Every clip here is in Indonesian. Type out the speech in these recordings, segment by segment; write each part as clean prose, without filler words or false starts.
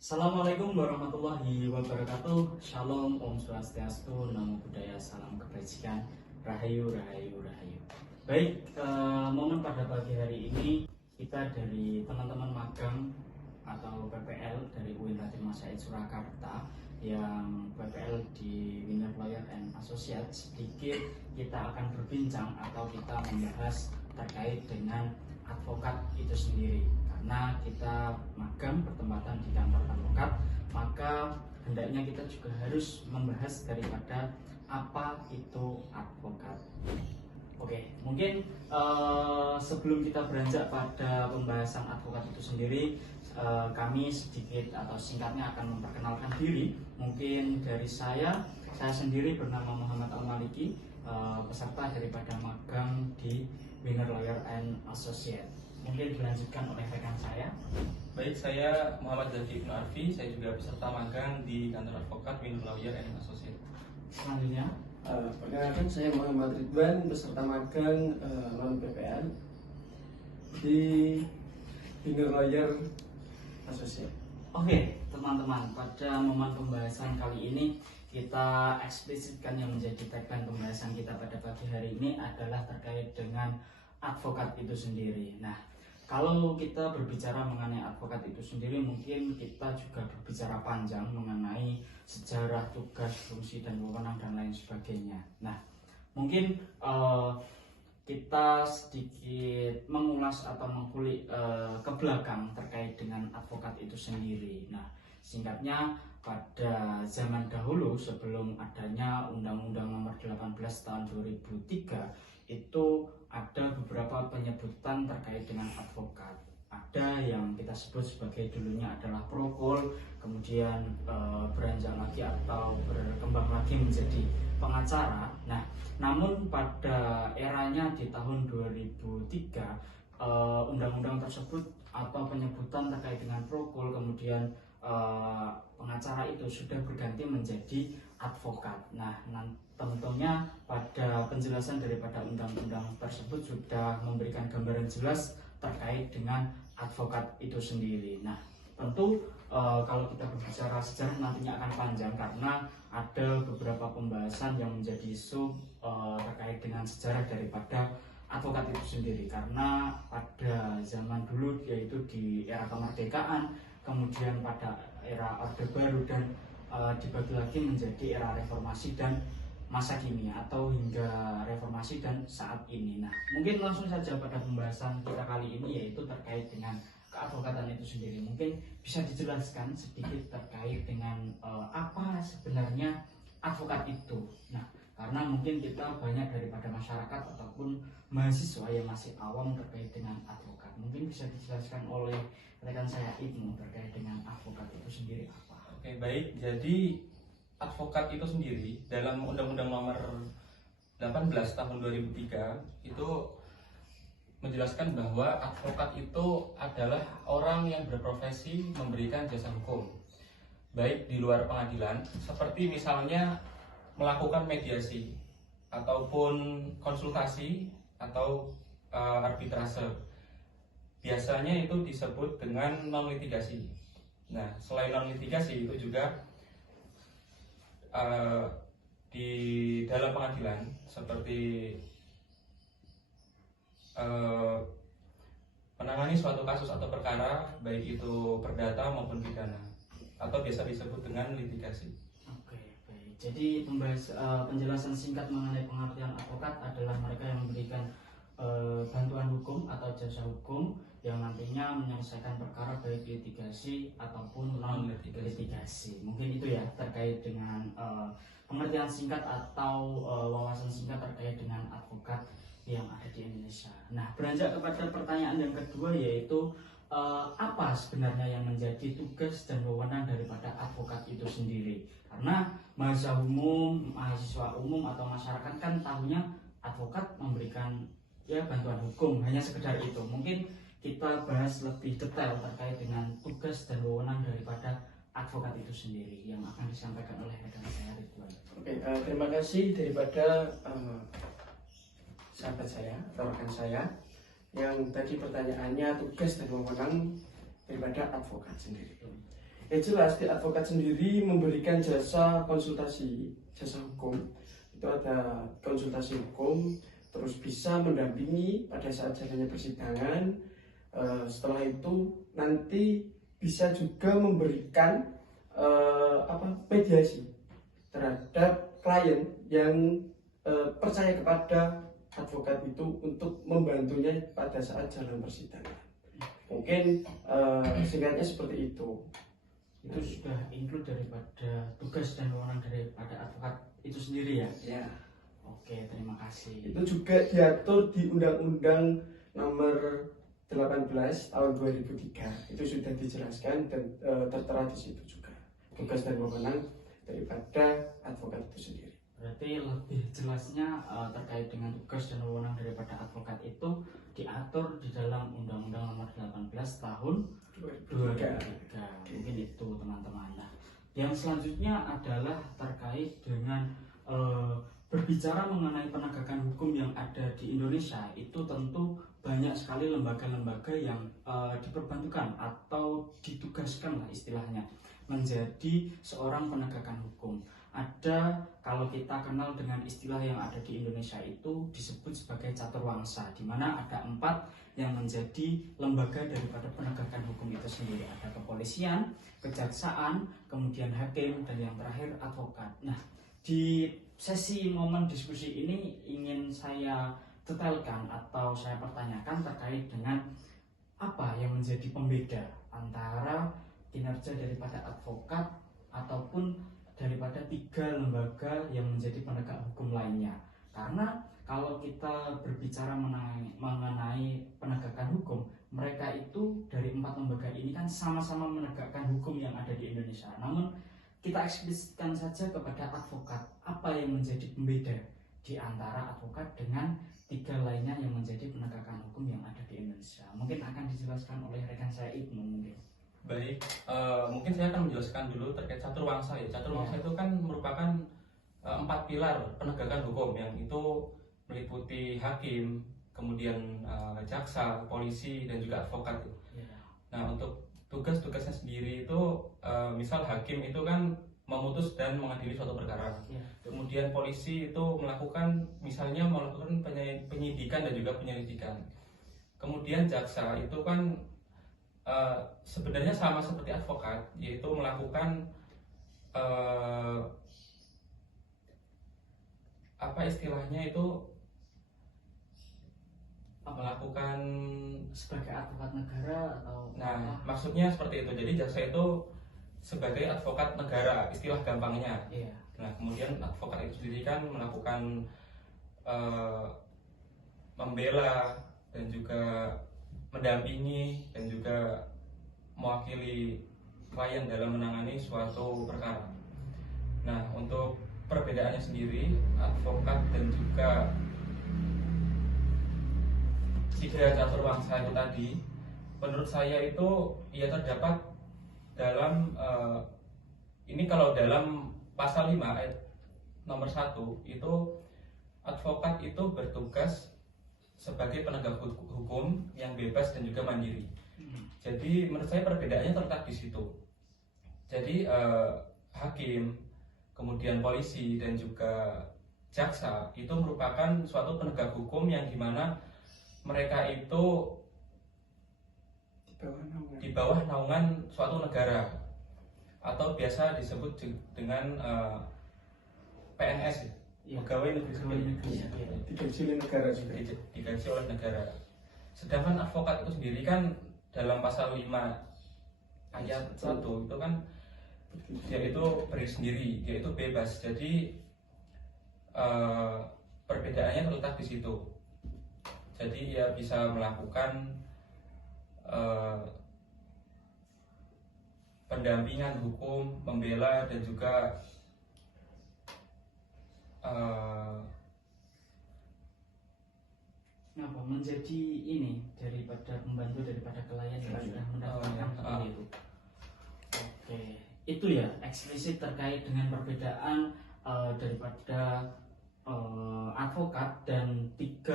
Assalamualaikum warahmatullahi wabarakatuh. Shalom, Om Swastiastu, Namo Buddhaya, Salam Kebajikan, Rahayu, Rahayu, Rahayu. Baik, momen pada pagi hari ini kita dari teman-teman magang atau PPL dari UIN Raden Mas Said Surakarta yang PPL di Winner Lawyer and Associates, sedikit kita akan berbincang atau kita membahas terkait dengan advokat itu sendiri. Karena kita magang bertempatan di kantor advokat, maka hendaknya kita juga harus membahas daripada apa itu advokat. Oke, mungkin sebelum kita beranjak pada pembahasan advokat itu sendiri, kami sedikit atau singkatnya akan memperkenalkan diri. Mungkin dari saya sendiri bernama Muhammad Al-Maliki, peserta daripada magang di Winner Lawyer and Associates. Mungkin dilanjutkan oleh rekan saya. Baik, saya Muhammad Zafi Ibnu Arfi, saya juga peserta magang di kantor advokat Winner Lawyer and Associates. Selanjutnya, perkenalkan saya Muhammad Ridwan, peserta magang non PPL di Winner Lawyer Associates. oke teman-teman, pada momen pembahasan kali ini kita eksplisitkan yang menjadi tagline pembahasan kita pada pagi hari ini adalah terkait dengan advokat itu sendiri. Nah, kalau kita berbicara mengenai advokat itu sendiri, mungkin kita juga berbicara panjang mengenai sejarah, tugas, fungsi, dan wewenang dan lain sebagainya. Nah, mungkin kita sedikit mengulas atau mengkulik ke belakang terkait dengan advokat itu sendiri. Nah, singkatnya pada zaman dahulu sebelum adanya Undang-Undang Nomor 18 Tahun 2003 itu ada beberapa penyebutan terkait dengan advokat. Ada yang kita sebut sebagai dulunya adalah prokol, kemudian beranjak lagi atau berkembang lagi menjadi pengacara. Nah, namun pada eranya di tahun 2003 undang-undang tersebut atau penyebutan terkait dengan prokol kemudian pengacara itu sudah berganti menjadi advokat. Nah, tentunya pada penjelasan daripada undang-undang tersebut sudah memberikan gambaran jelas terkait dengan advokat itu sendiri. Nah, tentu kalau kita berbicara sejarah nantinya akan panjang karena ada beberapa pembahasan yang menjadi isu terkait dengan sejarah daripada advokat itu sendiri. Karena pada zaman dulu yaitu di era kemerdekaan, kemudian pada era Orde Baru dan dibagi lagi menjadi era reformasi dan masa kini atau hingga reformasi dan saat ini. Nah, mungkin langsung saja pada pembahasan kita kali ini yaitu terkait dengan keadvokatan itu sendiri. Mungkin bisa dijelaskan sedikit terkait dengan apa sebenarnya advokat itu. Nah, karena mungkin kita banyak daripada masyarakat ataupun mahasiswa yang masih awam terkait dengan advokat. Mungkin bisa dijelaskan oleh rekan saya Ibnu terkait dengan advokat itu sendiri apa? Oke, baik. Jadi advokat itu sendiri dalam Undang-Undang Nomor 18 Tahun 2003 itu menjelaskan bahwa advokat itu adalah orang yang berprofesi memberikan jasa hukum, baik di luar pengadilan, seperti misalnya melakukan mediasi ataupun konsultasi atau arbitrase. Biasanya itu disebut dengan non litigasi. Nah, selain non litigasi itu juga di dalam pengadilan seperti menangani suatu kasus atau perkara baik itu perdata maupun pidana atau biasa disebut dengan litigasi. Oke, baik. Jadi penjelasan singkat mengenai pengertian advokat adalah mereka yang memberikan bantuan hukum atau jasa hukum yang nantinya menyelesaikan perkara baik litigasi ataupun non litigasi. Mungkin itu ya terkait dengan pengertian singkat atau wawasan singkat terkait dengan advokat yang ada di Indonesia. Nah, beranjak kepada pertanyaan yang kedua yaitu apa sebenarnya yang menjadi tugas dan wewenang daripada advokat itu sendiri? Karena mahasiswa umum atau masyarakat kan tahunya advokat memberikan ya bantuan hukum, hanya sekedar itu. Mungkin kita bahas lebih detail terkait dengan tugas dan wewenang daripada advokat itu sendiri yang akan disampaikan oleh rekan saya Ridwan. Oke, terima kasih daripada sahabat saya atau rekan saya yang tadi pertanyaannya tugas dan wewenang daripada advokat sendiri. Ya jelas di advokat sendiri memberikan jasa konsultasi, jasa hukum. Itu ada konsultasi hukum, terus bisa mendampingi pada saat jalannya persidangan. Setelah itu nanti bisa juga memberikan mediasi terhadap klien yang percaya kepada advokat itu untuk membantunya pada saat jalan persidangan. Mungkin singkatnya seperti itu. Itu sudah include daripada tugas dan wewenang daripada advokat itu sendiri ya? Ya. Oke, terima kasih. Itu juga diatur di Undang-Undang Nomor 18 Tahun 2003. Itu sudah dijelaskan dan tertera di situ juga tugas dan wewenang daripada advokat itu sendiri. Berarti lebih jelasnya terkait dengan tugas dan wewenang daripada advokat itu diatur di dalam Undang-Undang Nomor 18 Tahun 2003. Mungkin itu teman-teman. Nah, yang selanjutnya adalah terkait dengan berbicara mengenai penegakan hukum yang ada di Indonesia. Itu tentu banyak sekali lembaga-lembaga yang diperbantukan atau ditugaskan lah istilahnya menjadi seorang penegakan hukum. Ada, kalau kita kenal dengan istilah yang ada di Indonesia itu disebut sebagai caturwangsa, di mana ada 4 yang menjadi lembaga daripada penegakan hukum itu sendiri. Ada kepolisian, kejaksaan, kemudian hakim, dan yang terakhir advokat. Nah, di sesi momen diskusi ini ingin saya detailkan atau saya pertanyakan terkait dengan apa yang menjadi pembeda antara kinerja daripada advokat ataupun daripada 3 lembaga yang menjadi penegak hukum lainnya. Karena kalau kita berbicara mengenai penegakan hukum, mereka itu dari 4 lembaga ini kan sama-sama menegakkan hukum yang ada di Indonesia. Namun kita eksplisitkan saja kepada advokat, apa yang menjadi pembeda di antara advokat dengan 3 lainnya yang menjadi penegakan hukum yang ada di Indonesia. Mungkin akan dijelaskan oleh rekan saya Ibnu mungkin. Baik, mungkin saya akan menjelaskan dulu terkait caturwangsa ya. Caturwangsa itu kan merupakan 4 pilar penegakan hukum yang itu meliputi hakim, kemudian jaksa, polisi, dan juga advokat. Nah, untuk tugas-tugasnya sendiri itu misal hakim itu kan memutus dan mengadili suatu perkara. Kemudian polisi itu melakukan penyidikan dan juga penyelidikan. Kemudian jaksa itu kan sebenarnya sama seperti advokat, yaitu melakukan apa istilahnya itu melakukan sebagai advokat negara atau maksudnya seperti itu. Jadi jaksa itu sebagai advokat negara, istilah gampangnya. Nah, kemudian advokat itu sendiri kan melakukan membela dan juga mendampingi dan juga mewakili klien dalam menangani suatu perkara. Nah, untuk perbedaannya sendiri, advokat dan juga 3 caturwangsa itu tadi, menurut saya itu ia terdapat dalam ini kalau dalam pasal 5 ayat nomor 1 itu advokat itu bertugas sebagai penegak hukum yang bebas dan juga mandiri. Jadi menurut saya perbedaannya terletak di situ. Jadi hakim, kemudian polisi dan juga jaksa itu merupakan suatu penegak hukum yang dimana mereka itu di bawah naungan suatu negara atau biasa disebut dengan PNS, pegawai negeri sipil. Digaji oleh negara juga. Digaji oleh negara. Sedangkan advokat itu sendiri kan dalam pasal 5 ayat 1 itu kan dia itu berdiri sendiri, dia itu bebas. Jadi perbedaannya terletak di situ. Jadi ia bisa melakukan pendampingan hukum, membela dan juga menjadi ini daripada membantu daripada klien yang sudah mendapatkan seperti itu. Oke, itu ya eksplisit terkait dengan perbedaan daripada advokat dan 3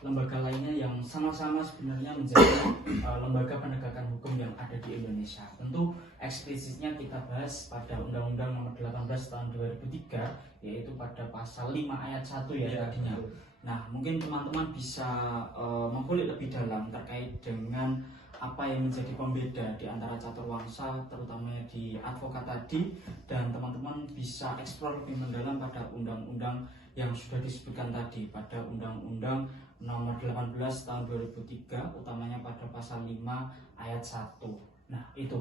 lembaga lainnya yang sama-sama sebenarnya menjadi lembaga penegakan hukum yang ada di Indonesia. Tentu eksplisitnya kita bahas pada Undang-Undang Nomor 18 Tahun 2003, yaitu pada pasal 5 ayat 1 ya tadinya. Nah, mungkin teman-teman bisa mengulik lebih dalam terkait dengan apa yang menjadi pembeda di antara catur wangsa, terutama di advokat tadi, dan teman-teman bisa eksplor lebih mendalam pada undang-undang yang sudah disebutkan tadi pada Undang-Undang Nomor 18 Tahun 2003, utamanya pada pasal 5 ayat 1. Nah, itu.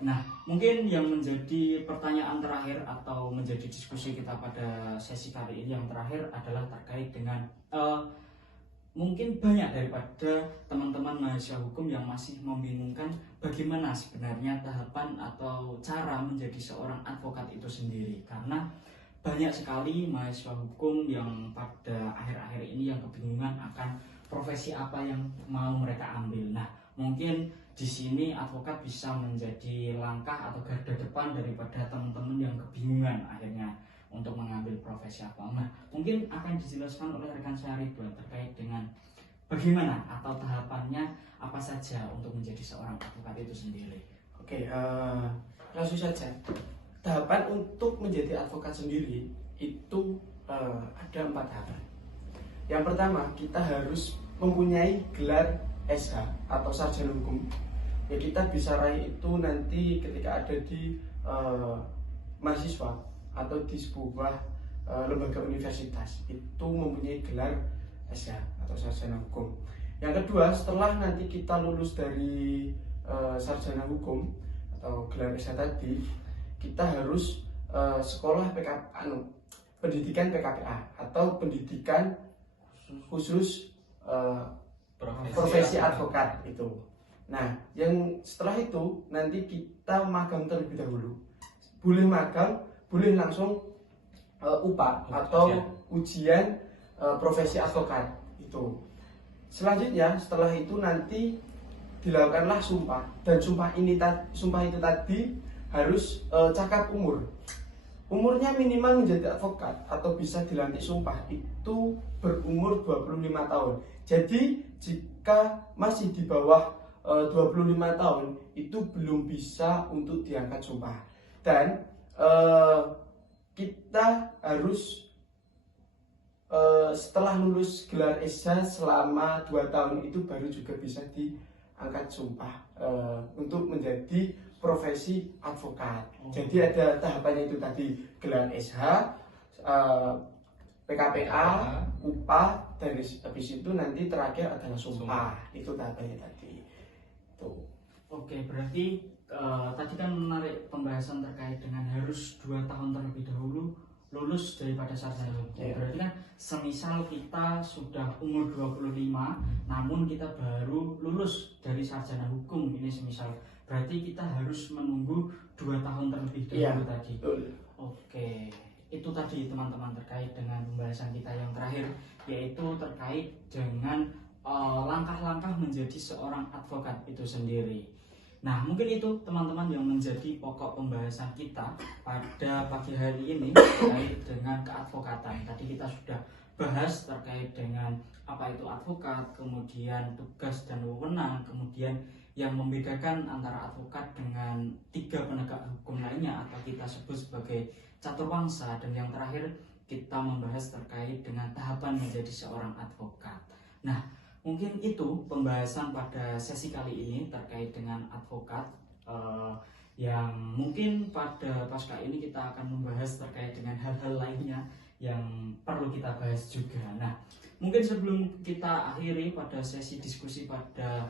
Nah, mungkin yang menjadi pertanyaan terakhir atau menjadi diskusi kita pada sesi kali ini yang terakhir adalah terkait dengan mungkin banyak daripada teman-teman mahasiswa hukum yang masih membingungkan bagaimana sebenarnya tahapan atau cara menjadi seorang advokat itu sendiri, karena banyak sekali mahasiswa hukum yang pada akhir-akhir ini yang kebingungan akan profesi apa yang mau mereka ambil. Nah, mungkin di sini advokat bisa menjadi langkah atau garda depan daripada teman-teman yang kebingungan akhirnya untuk mengambil profesi apa. Nah, mungkin akan dijelaskan oleh rekan saya Ridwan terkait dengan bagaimana atau tahapannya apa saja untuk menjadi seorang advokat itu sendiri. Oke, langsung saja. Tahapan untuk menjadi advokat sendiri itu ada 4 tahapan. Yang pertama, kita harus mempunyai gelar SH atau sarjana hukum. Ya, kita bisa raih itu nanti ketika ada di mahasiswa atau di sebuah lembaga universitas itu mempunyai gelar SH atau sarjana hukum. Yang kedua, setelah nanti kita lulus dari sarjana hukum atau gelar SH tadi, kita harus sekolah pendidikan PKPA atau pendidikan khusus profesi advokat itu. Nah, yang setelah itu nanti kita magang terlebih dahulu. Boleh magang, boleh langsung UPA atau ujian profesi advokat itu. Selanjutnya setelah itu nanti dilakukanlah sumpah, dan sumpah itu tadi harus cakap umur. Umurnya minimal menjadi advokat atau bisa dilantik sumpah itu berumur 25 tahun. Jadi jika masih di bawah 25 tahun itu belum bisa untuk diangkat sumpah. Dan kita harus setelah lulus gelar SH selama 2 tahun itu baru juga bisa diangkat sumpah untuk menjadi profesi advokat. Jadi ada tahapannya itu tadi, gelar SH, PKPA, UPA, dan habis itu nanti terakhir adalah sumpah. Itu tahapannya tadi. Tuh. Oke, berarti tadi kan menarik pembahasan terkait dengan harus 2 tahun terlebih dahulu lulus daripada sarjana hukum. Berarti kan semisal kita sudah umur 25 namun kita baru lulus dari sarjana hukum ini semisal, berarti kita harus menunggu 2 tahun terlebih dahulu tadi. Oke, itu tadi teman-teman terkait dengan pembahasan kita yang terakhir, yaitu terkait dengan langkah-langkah menjadi seorang advokat itu sendiri. Nah, mungkin itu teman-teman yang menjadi pokok pembahasan kita pada pagi hari ini terkait dengan keadvokatan. Tadi kita sudah bahas terkait dengan apa itu advokat, kemudian tugas dan wewenang, kemudian yang membedakan antara advokat dengan 3 penegak hukum lainnya atau kita sebut sebagai catur wangsa, dan yang terakhir kita membahas terkait dengan tahapan menjadi seorang advokat. Nah, mungkin itu pembahasan pada sesi kali ini terkait dengan advokat, yang mungkin pada pasca ini kita akan membahas terkait dengan hal-hal lainnya yang perlu kita bahas juga. Nah, mungkin sebelum kita akhiri pada sesi diskusi pada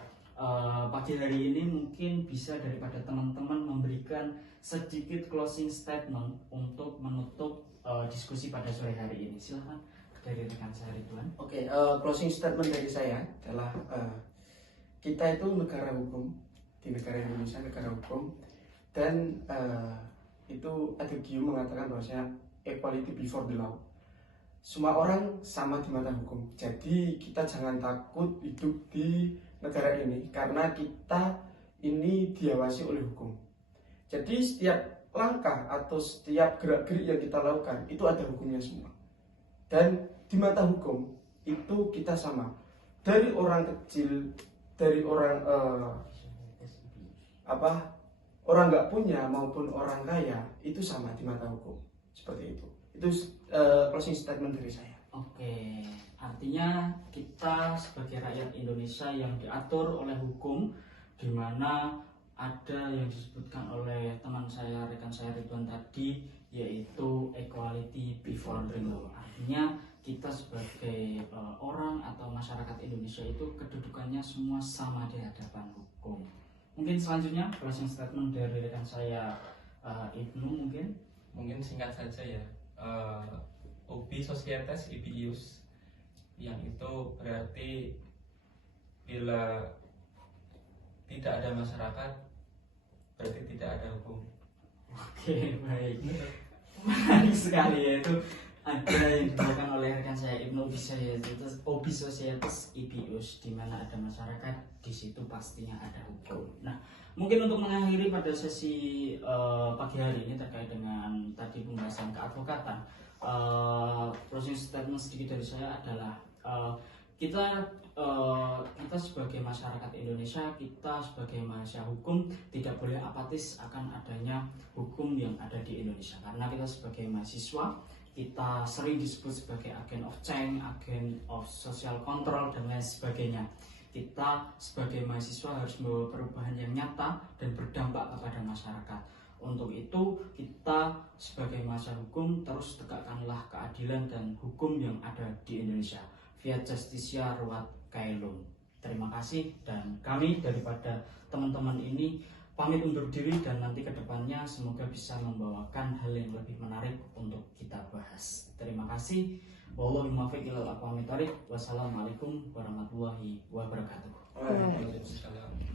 pagi hari ini, mungkin bisa daripada teman-teman memberikan sedikit closing statement untuk menutup diskusi pada sore hari ini. Silahkan dari rekan saya Ridwan. Oke, closing statement dari saya adalah kita itu negara hukum, di negara Indonesia negara hukum, dan itu ada Guillaume mengatakan bahwasanya equality before the law. Semua orang sama di mata hukum. Jadi kita jangan takut hidup di negara ini karena kita ini diawasi oleh hukum. Jadi setiap langkah atau setiap gerak-gerik yang kita lakukan itu ada hukumnya semua. Dan di mata hukum itu kita sama, dari orang kecil, dari orang orang nggak punya maupun orang kaya itu sama di mata hukum, seperti itu. Itu closing statement dari saya. Oke, artinya kita sebagai rakyat Indonesia yang diatur oleh hukum, di mana ada yang disebutkan oleh teman saya, rekan saya Ridwan tadi, yaitu equality before the law. Artinya kita sebagai orang atau masyarakat Indonesia itu kedudukannya semua sama di hadapan hukum. Mungkin selanjutnya closing statement dari rekan saya Ibnu mungkin singkat saja ya. Ubi societas ibi ius, yang itu berarti bila tidak ada masyarakat berarti tidak ada hukum. Oke, baik. Menarik sekali ya, itu ada yang dibawakan oleh rekan saya Ibnu, Ubi societas ibi ius, di mana ada masyarakat di situ pastinya ada hukum. Nah, mungkin untuk mengakhiri pada sesi pagi hari ini terkait dengan tadi pembahasan keadvokatan, closing statement sedikit dari saya adalah kita sebagai masyarakat Indonesia, kita sebagai manusia hukum tidak boleh apatis akan adanya hukum yang ada di Indonesia, karena kita sebagai mahasiswa kita sering disebut sebagai agent of change, agent of social control dan lain sebagainya. Kita sebagai mahasiswa harus membawa perubahan yang nyata dan berdampak kepada masyarakat. Untuk itu kita sebagai mahasiswa hukum terus tegakkanlah keadilan dan hukum yang ada di Indonesia. Via Justitia Ruat Caelum. Terima kasih, dan kami daripada teman-teman ini pamit undur diri, dan nanti kedepannya semoga bisa membawakan hal yang lebih menarik untuk kita bahas. Terima kasih. Wassalamualaikum warahmatullahi wabarakatuh. Waalaikumsalam.